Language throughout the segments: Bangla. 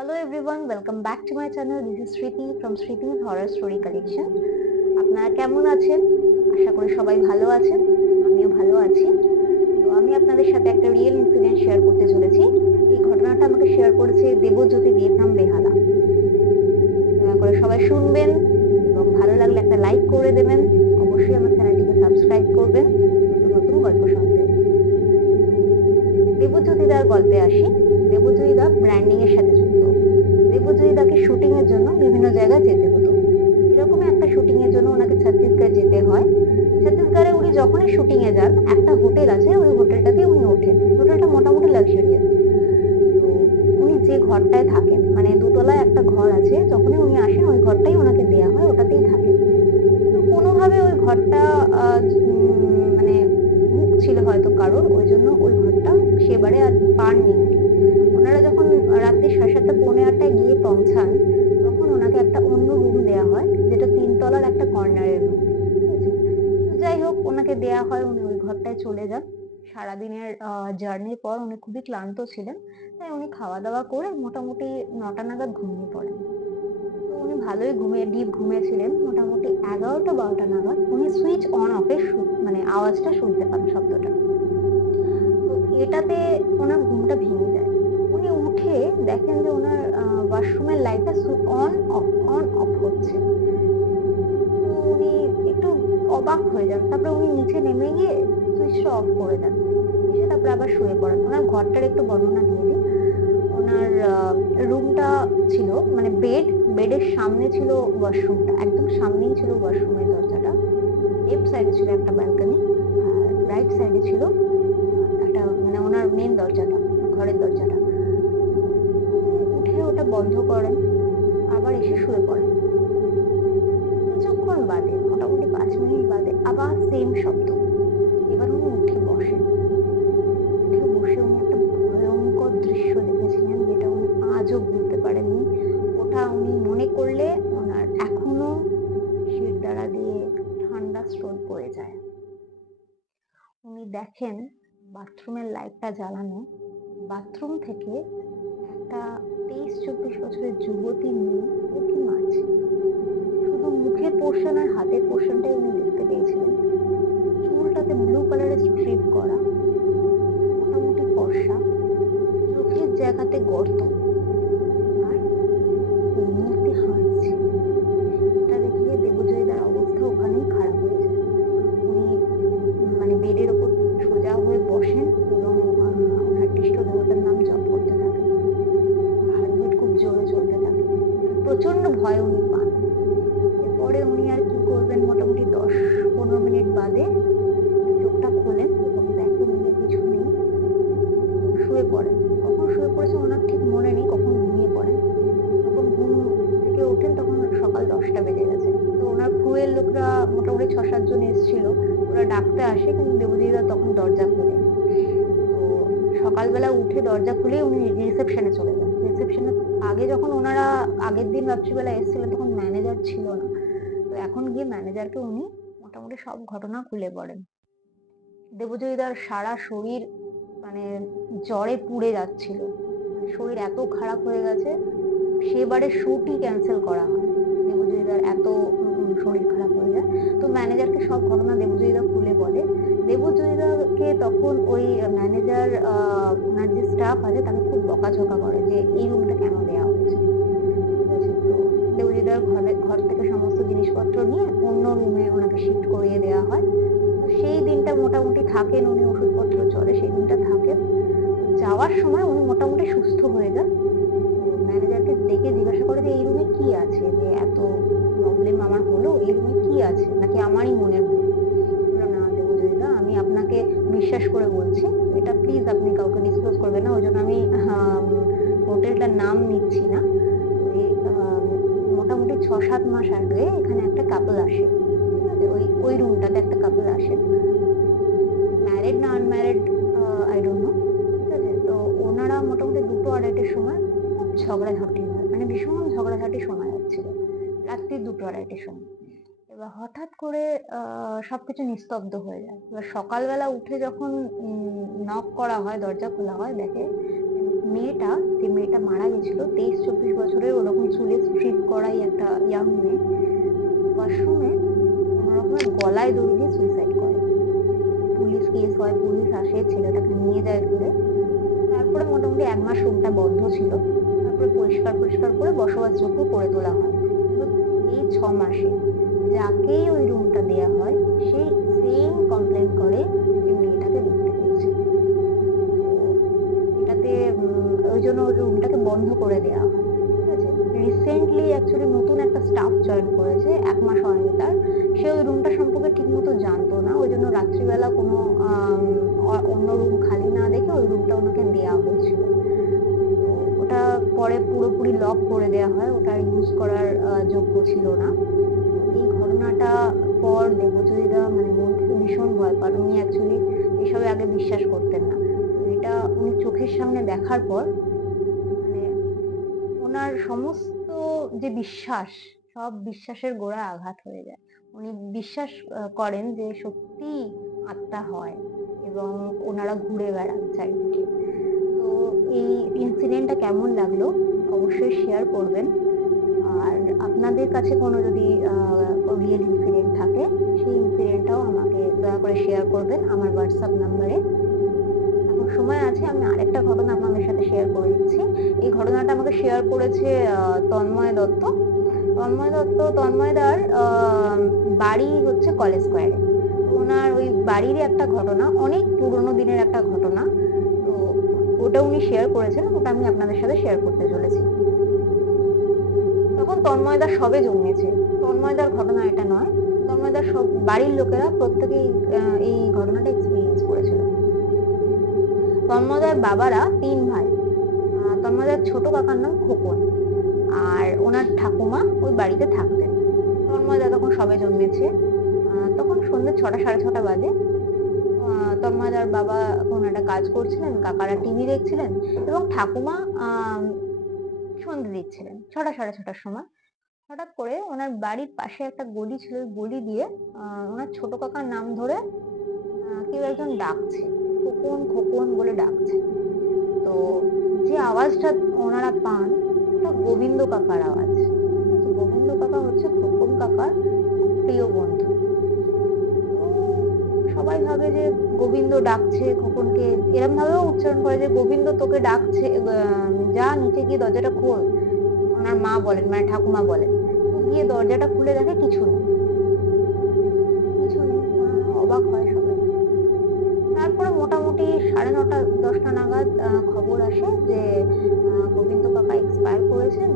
Hello everyone, welcome back to my channel. This is Shriti from Shriti's Horror Story Collection. আপনারা কেমন আছেন? আশা করি সবাই ভালো আছেন। আমিও ভালো আছি। তো আমি আপনাদের সাথে একটা রিয়েল ইনসিডেন্ট শেয়ার করতে চলেছি। এই ঘটনাটা আমাকে শেয়ার করেছে দেবজ্যোতি দে ফ্রম বেহালা। দয়া করে সবাই শুনবেন এবং ভালো লাগলে একটা লাইক করে দেবেন। অবশ্যই আমার চ্যানেলটিকে সাবস্ক্রাইব করবেন নতুন নতুন গল্প শুনতে। দেবজ্যোতি দার গল্পে আসি। দেবজ্যোতি দা ব্র্যান্ডিং এর সাথে যুক্ত। দেবজ্যোতি দাকে শুটিং এর জন্য বিভিন্ন জায়গায় যেতে হতো। এরকমই একটা শুটিং এর জন্য ওনাকে ছত্তিশগড় যেতে হয়। ছত্তিশগড়ে উনি যখনই শুটিং এ যান, একটা হোটেল আছে, ওই হোটেলটাতে উনি ওঠেন। হোটেলটা মোটামুটি লাক্সারিয়াস। তো উনি যে ঘরটায় থাকেন, মানে দুতলায় একটা ঘর আছে, যখনই উনি আসেন ওই ঘরটাই ওনাকে দেয়া হয়, ওটাতেই থাকেন। তো কোনোভাবে ওই ঘরটা মানে বুক ছিল হয়তো কারোর, ওই জন্য ওই ঘরটা সেবারে আর পাননি উনি। ওনারা যখন রাত্রি 7:30 পৌনে 8টায় গিয়ে পৌঁছান, তখন ওনাকে একটা অন্য রুম দেয়া হয়, যেটা 3 তলার একটা কর্নারের রুম। ঠিক আছে? তো যাই হোক, ওনাকে দেয়া হয়, উনি ওই ঘরটায় চলে যান। সারাদিনের জার্নির পর উনি খুবই ক্লান্ত ছিলেন, তাই উনি খাওয়া দাওয়া করে মোটামুটি 9টা নাগাদ ঘুমিয়ে পড়েন। তো উনি ভালোই ডিপ ঘুমিয়েছিলেন। মোটামুটি 11টা 12টা নাগাদ উনি সুইচ অন অফের মানে আওয়াজটা শুনতে পান, শব্দটা। তো এটাতে ওনার ঘুমটা ভেঙে যায়। উনি উঠে দেখেন যে ওনার ওয়াশরুমের লাইটটা অন অফ হচ্ছে। তো উনি একটু অবাক হয়ে যান। তারপরে উনি নিচে নেমে গিয়ে সুইচটা অফ করে দেন। এসে তারপরে আবার শুয়ে পড়েন। ওনার ঘরটার একটু বর্ণনা দিয়ে দিই। ওনার রুমটা ছিল, মানে বেডের সামনে ছিল ওয়াশরুমটা, একদম সামনেই ছিল ওয়াশরুমের দরজাটা। লেফট সাইডে ছিল একটা ব্যালকনি, আর রাইট সাইডে ছিল একটা, মানে ওনার মেন দরজাটা, ঘরের দরজাটা। উঠে ওটা বন্ধ করেন, আবার এসে শুয়ে পড়েন। কিছুক্ষণ বাদে, মোটামুটি 5 মিনিট বাদে আবার সেম শব্দ। এবার উনি উঠে বসেন। উঠে বসে উনি একটা ভয়ঙ্কর দৃশ্য দেখেছিলেন, যেটা উনি আজও ভুলতে পারেননি। ওটা উনি মনে করলে ওনার এখনো শিরদাঁড়া দিয়ে ঠান্ডা স্রোত বয়ে যায়। উনি দেখেন বাথরুমের লাইটটা জ্বালানো, বাথরুম থেকে একটা 23-24 বছরের যুবতী মেয়ে উঁকি মারছে। শুধু মুখের পোর্শন আর হাতের পোর্শনটাই উনি দেখতে পেয়েছিলেন। চুলটাতে ব্লু কালারের স্ট্রিপ করা, মোটামুটি ফর্সা, চোখের জায়গাতে গর্ত, আর মূর্তি হাসছে। এটা দেখে দেবজয়ীদার অবস্থা ওখানেই খারাপ হয়ে যায়। উনি মানে বেডের ওপর সোজা হয়ে বসেন এবং ওনার ইষ্ট দেবতার নাম জপ করতে থাকেন। হার্টবিট খুব জোরে চলতে থাকে। প্রচন্ড ভয় উনি পান। এরপরে উনি আর কি করবেন, মোটামুটি 10-15 মিনিট বাদে উনি চোখটা খোলেন এবং দেখেন যে কিছু নেই। শুয়ে পড়েন। কখন শুয়ে পড়েছেন ওনার ঠিক মনে নেই, কখন ঘুমিয়ে পড়েন। যখন ঘুম থেকে ওঠেন তখন সকাল 10টা বেজে গেছে। তো ওনার ক্রুয়ের লোকরা মোটামুটি 6-7 জন এসেছিল। ওরা ডাকতে আসে, কিন্তু দেবজিরা তখন দরজা খোলেনি। তো সকালবেলা উঠে দরজা খুলেই উনি রিসেপশনে চলে যান। রিসেপশনে আগে যখন ওনারা আগের দিন রাত্রিবেলা এসেছিলেন, তখন ম্যানেজার ছিল না। তো এখন গিয়ে ম্যানেজারকে উনি মোটামুটি সব ঘটনা খুলে বলেন। দেবজয়ীদার সারা শরীর মানে জ্বরে পুড়ে যাচ্ছিল। মানে শরীর এত খারাপ হয়ে গেছে, সেবারে শুটই ক্যান্সেল করা হয়। দেবজয়ীদার এত শরীর খারাপ হয়ে যায়। তো ম্যানেজারকে সব ঘটনা দেবজয়ীদা খুলে বলে। দেবজয়ীদাকে তখন ওই ম্যানেজার ওনার যে স্টাফ আছে তাকে খুব বকাঝকা করে যে এই রুমটা কেন দেওয়া হয়েছে। ঠিক আছে? তো দেবজয়ীদার ঘর থেকে সমস্ত জিনিসপত্র নিয়ে অন্য রুমে ওনাকে শিফট করিয়ে দেওয়া হয়। তো সেই দিনটা মোটামুটি থাকেন উনি, ওষুধপত্র চলে, সেই দিনটা থাকেন। তো যাওয়ার সময় উনি মোটামুটি সুস্থ হয়ে যান। তো ম্যানেজারকে ডেকে জিজ্ঞাসা করে যে এই রুমে কি আছে, যে এত প্রবলেম আমার হলো, এই রুমে কি আছে, নাকি আমারই মনের ভুল। বললো না দেবজয়ীদা, আমি আপনাকে বিশ্বাস করে বলছি, এটা প্লিজ আপনি কাউকে ডিসক্লোজ করবেন না। ওই জন্য আমি হোটেলটার নাম নিচ্ছি না। তো এই মোটামুটি 6-7 মাস আগে এখানে একটা কাপল আসে। ঠিক আছে? ওই ওই রুমটাতে একটা কাপল আসেন, ম্যারিড না আনম্যারিড আই ডোন্ট নো। ঠিক আছে? তো ওনারা মোটামুটি 2টো-2:30-টের সময় খুব ঝগড়াঝাটি হয়, মানে ভীষণ ঝগড়াঝাটি শোনা যাচ্ছিল রাত্রি 2টো-2:30-টের সময়। এবার হঠাৎ করে সবকিছু নিস্তব্ধ হয়ে যায়। এবার সকালবেলা উঠে যখন নক করা হয়, দরজা খোলা হয়, দেখে মেয়েটা, যে মেয়েটা মারা গেছিল, 23-24 বছরের, ওরকম চুলে স্ট্রিপ করাই একটা ইয়াং মেয়ে, ওয়াশরুমে কোনোরকমে গলায় দড়ি দিয়ে সুইসাইড করে। পুলিশ কেস হয়, পুলিশ আসে, ছেলেটাকে নিয়ে যায় ধরে। তারপরে মোটামুটি 1 মাস রুমটা বন্ধ ছিল, তারপরে পরিষ্কার করে বসবাসযোগ্য করে তোলা হয়। কিন্তু এই 6 মাসে যাকেই ওই রুমটা দেয়া হয়, সেই সেম কমপ্লেন করে ওই মেয়েটাকে দেখতে পেয়েছে। তো এটাতে ওই জন্য ওই রুমটাকে বন্ধ করে দেওয়া হয়। ঠিক আছে, রিসেন্টলি অ্যাকচুয়ালি নতুন একটা স্টাফ জয়েন করেছে, 1 মাস হয়নি তার। সে ওই রুমটা সম্পর্কে ঠিক মতো জানতো না, ওই জন্য রাত্রিবেলা কোনো অন্য রুম খালি না দেখে ওই রুমটা ওনাকে দেওয়া হয়েছিল। তো ওটা পরে পুরোপুরি লক করে দেওয়া হয়, ওটা ইউজ করার যোগ্য ছিল না। এই ঘটনাটা পর দেবজ্যোতিদা মানে মন থেকে ভীষণ ভয় পান। উনি অ্যাকচুয়ালি এসবে আগে বিশ্বাস করতেন না। তো এটা উনি চোখের সামনে দেখার পর মানে ওনার সমস্ত যে বিশ্বাস, সব বিশ্বাসের গোড়ায় আঘাত হয়ে যায়। উনি বিশ্বাস করেন যে সত্যিই আত্মা হয় এবং ওনারা ঘুরে বেড়ান চারিদিকে। তো এই ইনসিডেন্টটা কেমন লাগলো অবশ্যই শেয়ার করবেন। আর আপনাদের কাছে কোনো যদি রিয়েল ইনসিডেন্ট থাকে, সেই ইনসিডেন্টটাও আমাকে দয়া করে শেয়ার করবেন আমার হোয়াটসঅ্যাপ নাম্বারে। এখন সময় আছে, আমি আরেকটা ঘটনা আপনাদের সাথে শেয়ার করে দিচ্ছি। এই ঘটনাটা আমাকে শেয়ার করেছে তন্ময় দত্ত। তন্ময়দার বাড়ি হচ্ছে কলেজ স্কোয়ারে। ওনার ওই বাড়িরই একটা ঘটনা, অনেক পুরোনো দিনের একটা ঘটনা। তো ওটা উনি শেয়ার করেছেন, ওটা আমি আপনাদের সাথে শেয়ার করতে চলেছি। তখন তন্ময়দা সবে জন্মেছে। তন্ময়দার ঘটনা এটা নয়, তন্ময়দার সব বাড়ির লোকেরা প্রত্যেকেই এই ঘটনাটা এক্সপিরিয়েন্স করেছিল। তন্ময়দার বাবারা 3 ভাই। তন্ময়দার ছোট কাকার নাম খোকন, আর ওনার ঠাকুমা ওই বাড়িতে থাকতেন। তন্ময়দা তখন সবে জন্মেছে, তখন সন্ধ্যে 6টা 6:30 বাজে। তন্ময়দার বাবা কোনো একটা কাজ করছিলেন, কাকারা টিভি দেখছিলেন এবং ঠাকুমা সন্ধে দিচ্ছিলেন 6টা 6:30টার সময়। হঠাৎ করে ওনার বাড়ির পাশে একটা গলি ছিল, ওই গলি দিয়ে ওনার ছোট কাকার নাম ধরে কেউ একজন ডাকছে, খোকন খোকন বলে ডাকছে। তো যে আওয়াজটা ওনারা পান, ওটা গোবিন্দ কাকার আওয়াজ। গোবিন্দ কাকা হচ্ছে খোকন কাকার খুব প্রিয় বন্ধু। তো সবাই ভাবে যে গোবিন্দ ডাকছে খোকনকে, এরম ভাবেও উচ্চারণ করে যে গোবিন্দ তোকে ডাকছে, যা নিচে গিয়ে দরজাটা খোল। ওনার মা বলেন, মানে ঠাকুমা বলেন। তো গিয়ে দরজাটা খুলে দেখে কিছু নেই। অবাক হয় সবাই। তারপরে মোটামুটি 9:30 10টা নাগাদ খবর আসে যে গোবিন্দ কাকা এক্সপায়ার করেছেন।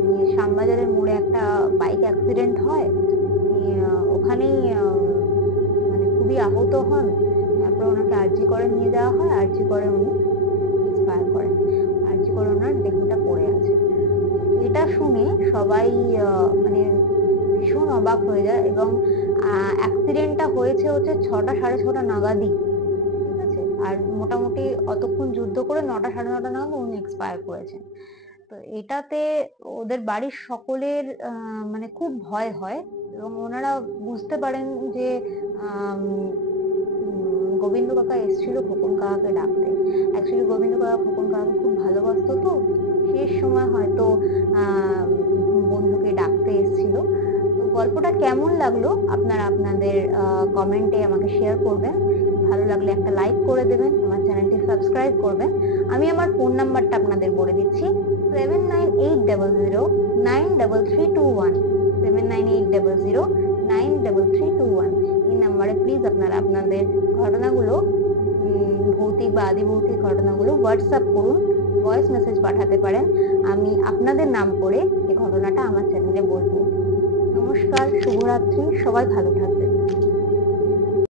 উনি শ্যামবাজারের মোড়ে একটা বাইক অ্যাক্সিডেন্ট হয়, উনি ওখানেই মানে খুবই আহত হন। তারপর ওনাকে আরজি করে নিয়ে যাওয়া হয়, আরজি করে উনি এক্সপায়ার করেন। আরজি করে ওনার দেহটা পড়ে আছে। এটা শুনে সবাই মানে ভীষণ অবাক হয়ে যায় এবং অ্যাক্সিডেন্টটা হয়েছে হচ্ছে 6টা 6:30 নাগাদই। ঠিক আছে, আর মোটামুটি অতক্ষণ যুদ্ধ করে 9টা 9:30 নাগাদ উনি এক্সপায়ার করেছেন। তো এটাতে ওদের বাড়ির সকলের মানে খুব ভয় হয় এবং ওনারা বুঝতে পারেন যে গোবিন্দ কাকা এসেছিল খোকন কাকাকে ডাকতে। অ্যাকচুয়ালি গোবিন্দ কাকা খোকন কাকাকে খুব ভালোবাসতো, তো শেষ সময় হয়তো বন্ধুকে ডাকতে এসেছিল। তো গল্পটা কেমন লাগলো আপনারা আপনাদের কমেন্টে আমাকে শেয়ার করবেন। ভালো লাগলে একটা লাইক করে দেবেন, আমার চ্যানেলটি সাবস্ক্রাইব করবেন। আমি আমার ফোন নাম্বারটা আপনাদের বলে দিচ্ছি, 7980933321, 7980933321। এই নাম্বারে প্লিজ আপনারা আপনাদের ঘটনাগুলো, ভৌতিক বা আদিভৌতিক ঘটনাগুলো হোয়াটসঅ্যাপ করুন, ভয়েস মেসেজ পাঠাতে পারেন। আমি আপনাদের নাম করে এই ঘটনাটা আমার চ্যানেলে বলবো। নমস্কার, শুভরাত্রি, সবাই ভালো থাকবেন।